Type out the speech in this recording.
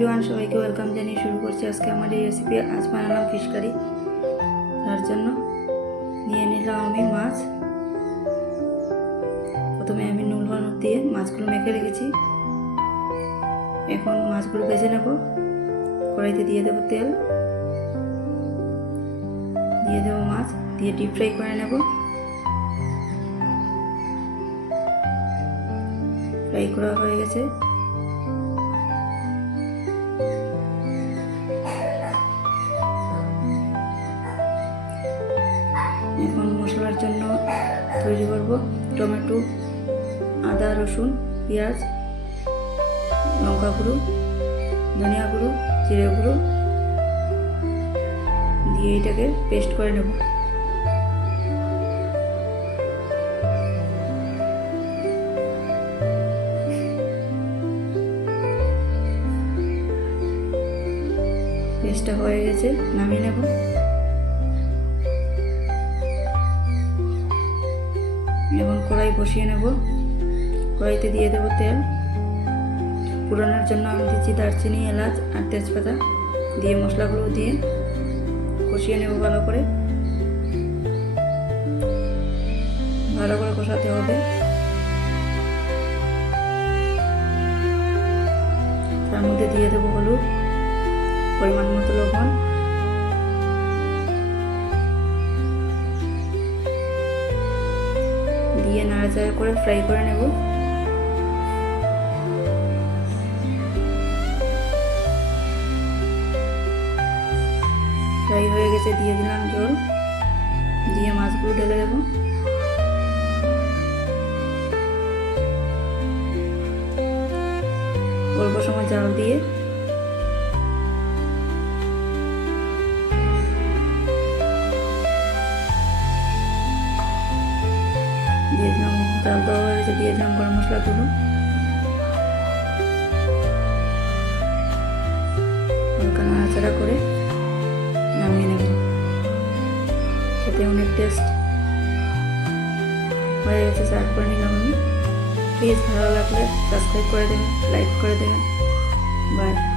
Everyone, সবাইকে welcome জানিয়ে শুরু করছি আজকে আমার এই রেসিপি। আজ বানালাম ফিশ কারি। তার জন্য নিয়ে নিলাম আমি মাছ। প্রথমে আমি নুন হলুদ দিয়ে মাছগুলো মেখে রেখেছি। এখন মাছগুলো ভেজে নেব। কড়াইতে দিয়ে দেবো তেল, দিয়ে দেবো মাছ, দিয়ে ডিপ ফ্রাই করে নেব। ফ্রাই করা হয়ে গেছে। এখন মশলার জন্য তৈরি করব টমেটো, আদা, রসুন, পেঁয়াজ, লঙ্কা গুঁড়ো, ধনিয়া গুঁড়ো, জিরে গুঁড়ো দিয়ে এটাকে পেস্ট করে নেব। পেস্টটা হয়ে গেছে, নামিয়ে নেব। এখন কড়াই বসিয়ে নেব। কড়াইতে দিয়ে দেবো তেল। ফোড়নের জন্য আমি দিচ্ছি দারচিনি, এলাচ আর তেজপাতা দিয়ে মশলাগুলো দিয়ে কষিয়ে নেব ভালো করে। ভালো করে কষাতে হবে। তার মধ্যে দিয়ে দেবো হলুদ, পরিমাণ মতো লবণ, দিয়ে নাড়াচাড়া করে ফ্রাই করে নেব। ফ্রাই হয়ে গেছে, দিয়ে দিলাম জল, দিয়ে মাছগুলো ঢেলে দেবো। অল্প সময় জাল দিয়ে দিয়ে দিলাম, জাল দেওয়া হয়ে গেছে, দিয়ে দিলাম গরম মশলা গুঁড়ো, হালকা নাড়াচাড়া করে নামিয়ে নেব। খেতে অনেক টেস্ট হয়ে গেছে, সার্ভ করে নিলাম আমি। প্লিজ ভালো লাগলে সাবস্ক্রাইব করে দেবেন, লাইক করে দেবেন। বাই।